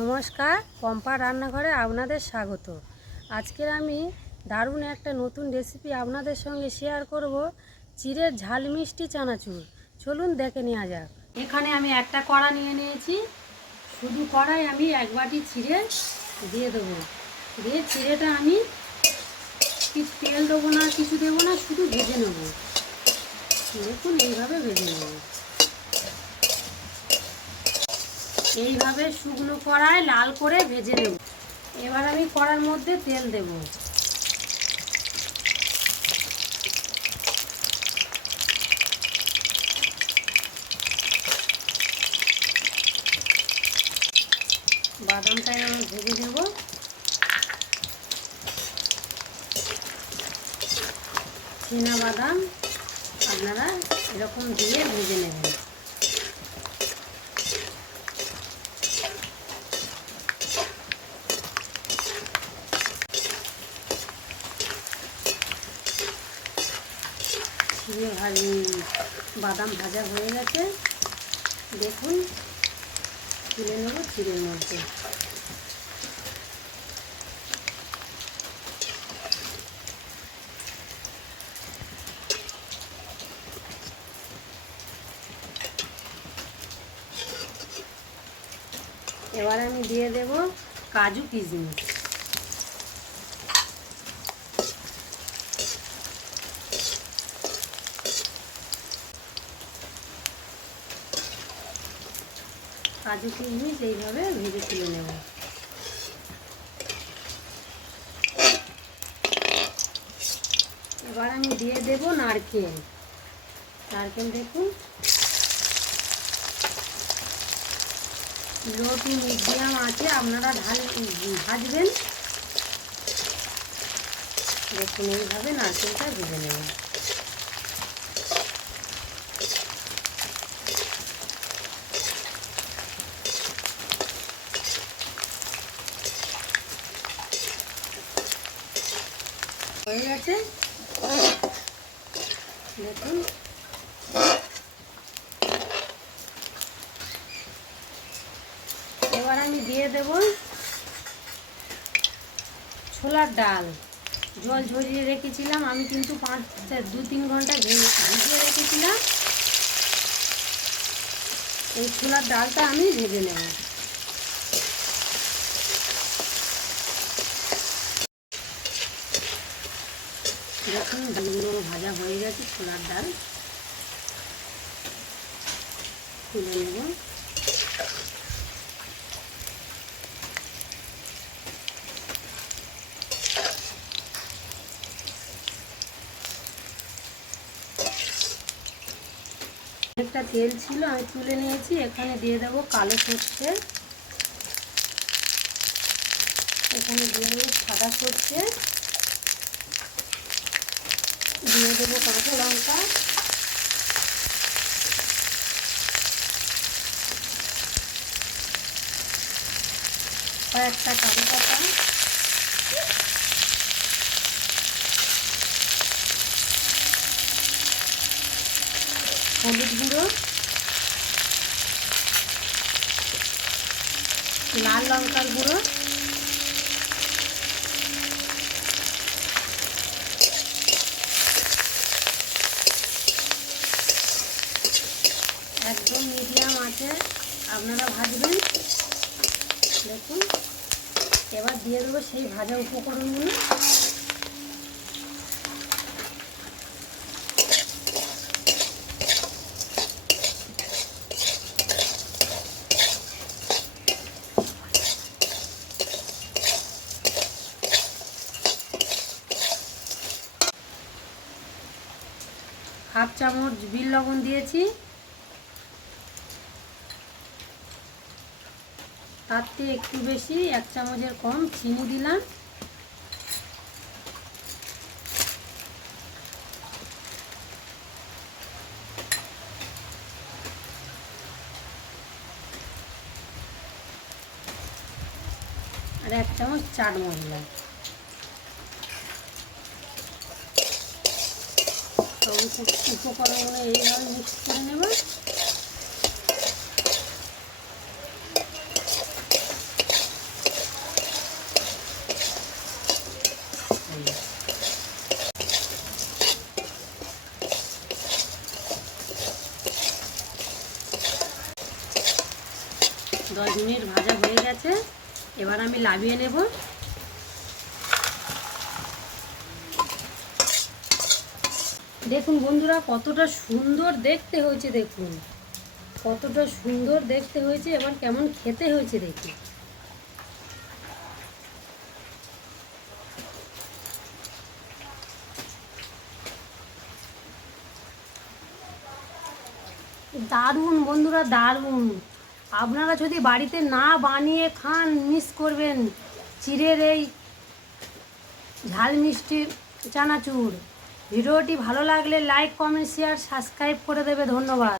নমস্কার, পম্পা রান্নাঘরে আপনাদের স্বাগত। আজকের আমি দারুণ একটা নতুন রেসিপি আপনাদের সঙ্গে শেয়ার করব, চিড়ের ঝাল মিষ্টি চানাচুর। চলুন দেখে নেওয়া যাক। এখানে আমি একটা কড়া নিয়ে নিয়েছি। শুধু কড়াই আমি এক বাটি চিড়ে দিয়ে দেবো। দিয়ে চিড়েটা আমি কিছু তেল দেবো না, কিছু দেবো না, শুধু ভেজে নেব। দেখুন, এইভাবে ভেজে নেব। এইভাবে শুকনো কড়ায় লাল করে ভেজে নেব। এবার আমি কড়ার মধ্যে তেল দেব। বাদামটাই আমি ভেজে নেব। চীনা বাদাম আপনারা এরকম দিয়ে ভেজে নেবেন। বাদাম ভাজা হয়ে গেছে, দেখুন। তুলে নেব চিড়ের মধ্যে। এবার আমি দিয়ে দেব কাজু কিশমিশ। কাজু কিশমিশ এইভাবে ভেজে তুলে নেব। এবার আমি দিয়ে দেব নারকেল। নারকেল দেখুন, লো টু মিডিয়াম আছে আপনারা ভাজবেন। দেখুন, এইভাবে নারকেলটা ভেজে নেব। হয়ে গেছে, দেখুন। এবার আমি দিয়ে দেব ছোলার ডাল। জল ঝরিয়ে রেখেছিলাম আমি, কিন্তু 2-3 ঘন্টা ভিজিয়ে রেখেছিলাম। এই ছোলার ডালটা আমি ভেজে নেব। দেখুন, ডালগুলো ভাজা হয়ে গেছে। ছোলার ডাল তুলে নেব। একটা তেল ছিল, আমি তুলে নিয়েছি। এখানে দিয়ে দেবো কালো সর্ষে, এখানে দিয়ে দেবো সাদা সর্ষে, দিয়ে দেবো কাঁচা লঙ্কা, কয়েকটা কারি পাতা, হলুদ গুঁড়ো, লাল লঙ্কার গুঁড়ো, একদম মিডিয়াম আছে আপনারা ভাজবেন। দেখুন, এবার দিয়ে দেবো সেই ভাজা উপকরণগুলো। হাফ চামচ বিট লবণ দিয়েছি, তার থেকে একটু বেশি 1 চামচের কম চিনি দিলাম। আর 1 চামচ চাট মশলা। উপকরণগুলো এইভাবে মিক্স করে নেব। 10 মিনিট ভাজা হয়ে গেছে, এবার আমি নামিয়ে নেব। দেখুন বন্ধুরা কতটা সুন্দর দেখতে হয়েছে, দেখুন কতটা সুন্দর দেখতে হয়েছে। এবার কেমন খেতে হয়েছে দেখুন। দারুণ বন্ধুরা, দারুণ। আপনারা যদি বাড়িতে না বানিয়ে খান মিস করবেন চিড়ের এই ঝাল মিষ্টি চানাচুর। ভিডিওটি ভালো লাগলে লাইক, কমেন্ট, শেয়ার, সাবস্ক্রাইব করে দেবে। ধন্যবাদ।